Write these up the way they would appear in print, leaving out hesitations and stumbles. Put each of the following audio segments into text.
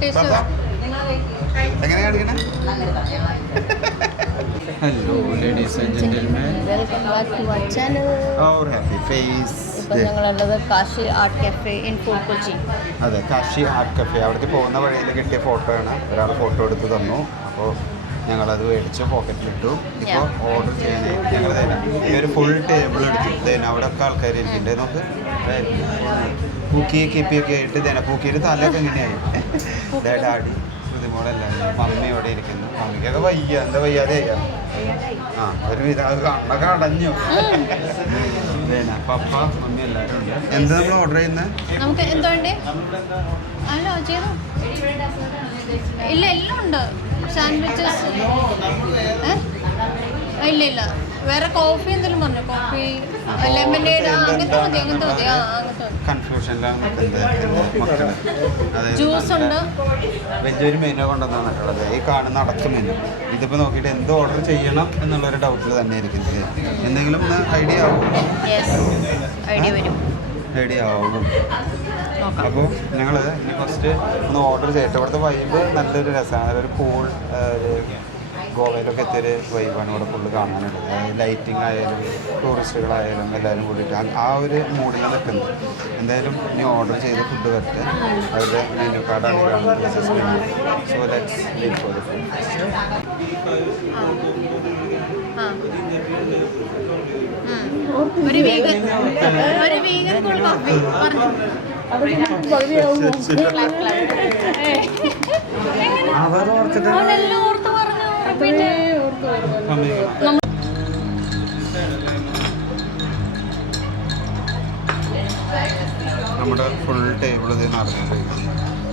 Hello ladies and gentlemen. Welcome back to our channel. Our happy face. ഇപ്പോൾ ഞങ്ങളുള്ളത് Kashi art cafe in Fort Kochi. അതെ, Kashi art cafe. അവിടേക്ക് പോകുന്ന വഴിയിൽ കിട്ടിയ ഫോട്ടോയാണ്. ഒരാൾ ഫോട്ടോ എടുത്ത് തന്നു. അപ്പോൾ ഞങ്ങളത് മേടിച്ച് പോക്കറ്റിലിട്ടു. ഇപ്പോൾ ഓർഡർ ചെയ്യാനായി ഞങ്ങൾ ഈ ഒരു ഫുൾ ടേബിൾ എടുത്ത് അവിടെ ഒക്കെ ആൾക്കാർ ഇരിക്കുന്നുണ്ട്. നമുക്ക് പൂക്കി കിപ്പിയൊക്കെ ആയിട്ട് പൂക്കിയിട്ട് തലയൊക്കെ എങ്ങനെയായി ഡാഡി ശ്രുതിമോളെല്ലാം മമ്മി ഇവിടെ ഇരിക്കുന്നു. മമ്മിക്കൊക്കെ വയ്യ, എന്താ വയ്യാതെ ആ ഒരു വിധ കണ്ണൊക്കെ അടഞ്ഞു. പപ്പ മമ്മി എല്ലാവരും ഉണ്ട്. എന്താ നമ്മൾ ഓർഡർ ചെയ്യുന്നത്? നമുക്ക് എന്തുണ്ട്? അല്ലോ ചെയ്തു. ഇല്ല എല്ലാം ഉണ്ട്. സാൻഡ്വിച്ചസ് ഇല്ല ഇല്ല വേറെ കോഫി എന്തെങ്കിലും പറഞ്ഞു. കോഫി ലെമനേഡ് അങ്ങനത്തെ മതി. കൺഫ്യൂഷനിലാണ് മക്കള്. ജ്യൂസ് ഉണ്ട്. വലിയൊരു മെനു കൊണ്ടുവന്നിട്ടുള്ളത് ഈ കാണുന്ന അടക്ക മെനു. ഇതിപ്പോൾ നോക്കിയിട്ട് എന്ത് ഓർഡർ ചെയ്യണം എന്നുള്ളൊരു ഡൗട്ടിൽ തന്നെ ഇരിക്കുന്നത്. എന്തെങ്കിലും ഒന്ന് ഐഡിയ ആവും. ഐഡിയ ആവും. അപ്പോൾ ഞങ്ങൾ ഇനി ഫസ്റ്റ് ഒന്ന് ഓർഡർ ചെയ്യട്ടെ. ഇവിടുത്തെ വൈബ് നല്ലൊരു രസമാണ്. ഒരു കൂൾ ഗോവയിലൊക്കെ എത്തിയൊരു വൈബാണ് ഇവിടെ ഫുള്ള് കാണാനുള്ളത്. അതായത് ലൈറ്റിംഗ് ആയാലും ടൂറിസ്റ്റുകളായാലും എല്ലാവരും കൂടിയിട്ട് ആ ഒരു മൂഡിലാണ് നിൽക്കുന്നത്. എന്തായാലും ഇനി ഓർഡർ ചെയ്ത് ഫുഡ് വരട്ടെ. അവരുടെ മെനു കാർഡാണ് കാണുന്നത്. So let's wait for the food. ഒരു വീഗൻ കൂൾ കോഫി പറഞ്ഞു. അവർ ഓർത്തിട്ട് നമ്മുടെ ഫുൾ ടേബിൾ ഇത് നടന്നിട്ടുണ്ട്.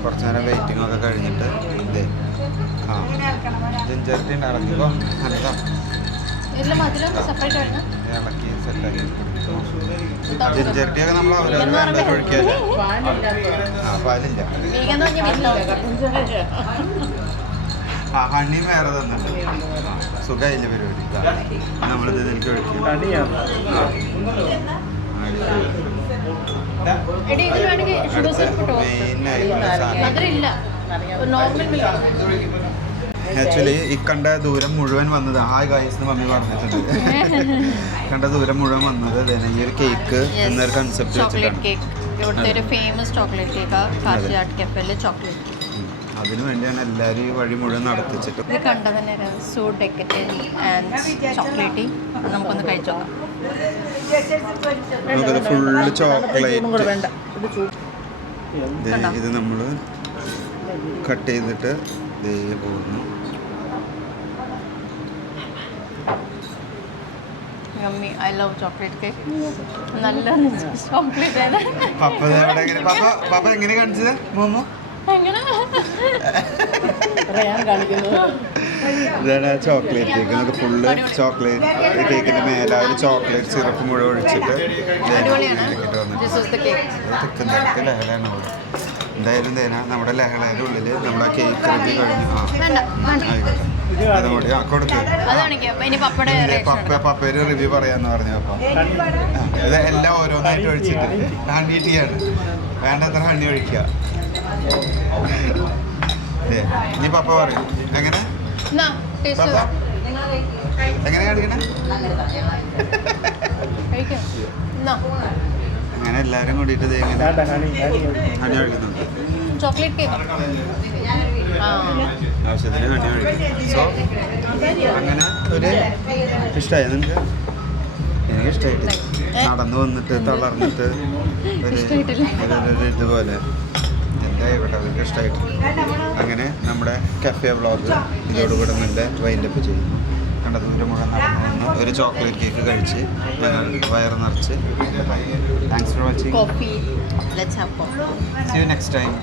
കുറച്ച് നേരം വെയിറ്റിംഗ് ഒക്കെ കഴിഞ്ഞിട്ട് ഇതേ ജിഞ്ചർട്ടി ഇളക്കിപ്പോൾ നല്ലതാ. ഇളക്കി സെറ്റാക്കി ജിഞ്ചർട്ടിയൊക്കെ നമ്മൾ അവരവരുടെ ഒഴിക്കാല്ല. പാലില്ല. ഹണി വേറെ തന്നിട്ട് സുഖമായില്ല പരിപാടി. നമ്മളിത് എനിക്ക് ഒഴിക്കും. ആക്ച്വലി ഈ കണ്ട ദൂരം മുഴുവൻ വന്നത് ഹായ് ഗൈസ് മമ്മി പറഞ്ഞിട്ടുണ്ട്. കണ്ട ദൂരം മുഴുവൻ വന്നത് ഈ ഒരു കേക്ക് എന്നൊരു കൺസെപ്റ്റ് വെച്ചിട്ടാണ്. അതിനു വേണ്ടിയാണ് എല്ലാവരും ഈ വഴി മുഴുവൻ നടത്തിച്ചിട്ട്. നമുക്കത് ഫുള്ള് ചോക്ലേറ്റ്. ഇത് നമ്മൾ കട്ട് ചെയ്തിട്ട് ഇതേ പോകുന്നു. I love chocolate cake. നല്ല ചോക്ലേറ്റ് ആണ്. പപ്പ എങ്ങനെ കാണിച്ചത് മോമോ? ഇതാണ് ചോക്ലേറ്റ് കേക്ക്. നമുക്ക് ഫുള്ള് ചോക്ലേറ്റ് കേക്കിൻ്റെ മേലെ ഒരു ചോക്ലേറ്റ് സിറപ്പ് മുഴുവൻ ഒഴിച്ചിട്ട് ലഹളയാണ് ഇവിടെ. എന്തായാലും നമ്മുടെ ലഹളയുടെ ഉള്ളിൽ നമ്മുടെ കേക്ക് റെഡി കഴിഞ്ഞു. അതുകൊണ്ട് കൊടുക്കുക. പപ്പയുടെ റിവ്യൂ പറയാന്ന് പറഞ്ഞു. അപ്പം ഇത് എല്ലാം ഓരോന്നായിട്ട് ഒഴിച്ചിട്ട് ഹണി ടീ ആണ്. വേണ്ടത്ര ഹണി ഒഴിക്കുക. ഇനി പപ്പ പറയും എങ്ങനെ എങ്ങനെ കാണിക്കണേ. അങ്ങനെ എല്ലാവരും കൂടിയിട്ട് ഹണി ഒഴിക്കുന്നുണ്ട്. ആവശ്യത്തിന് ഹണി ഒഴിക്കും. സോ അങ്ങനെ ഒരു ഇഷ്ടമായി നിങ്ങൾക്ക്? എനിക്ക് ഇഷ്ടമായിട്ട് നടന്നു വന്നിട്ട് തളർന്നിട്ട് ഒരു ഇതുപോലെ എന്തായിക്കോട്ടെ അവർക്ക് ഇഷ്ടമായിട്ട്. അങ്ങനെ നമ്മുടെ കഫേ വ്ളോഗ് ഇതോടുകൂടെ നല്ല വൈൻഡപ്പ് ചെയ്യുന്നു. കണ്ട ദൂരം മുഴുവൻ നടന്നു വന്ന് ഒരു ചോക്ലേറ്റ് കേക്ക് കഴിച്ച് ഞങ്ങൾ വയറ് നിറച്ച്. Thanks for watching. See you next time.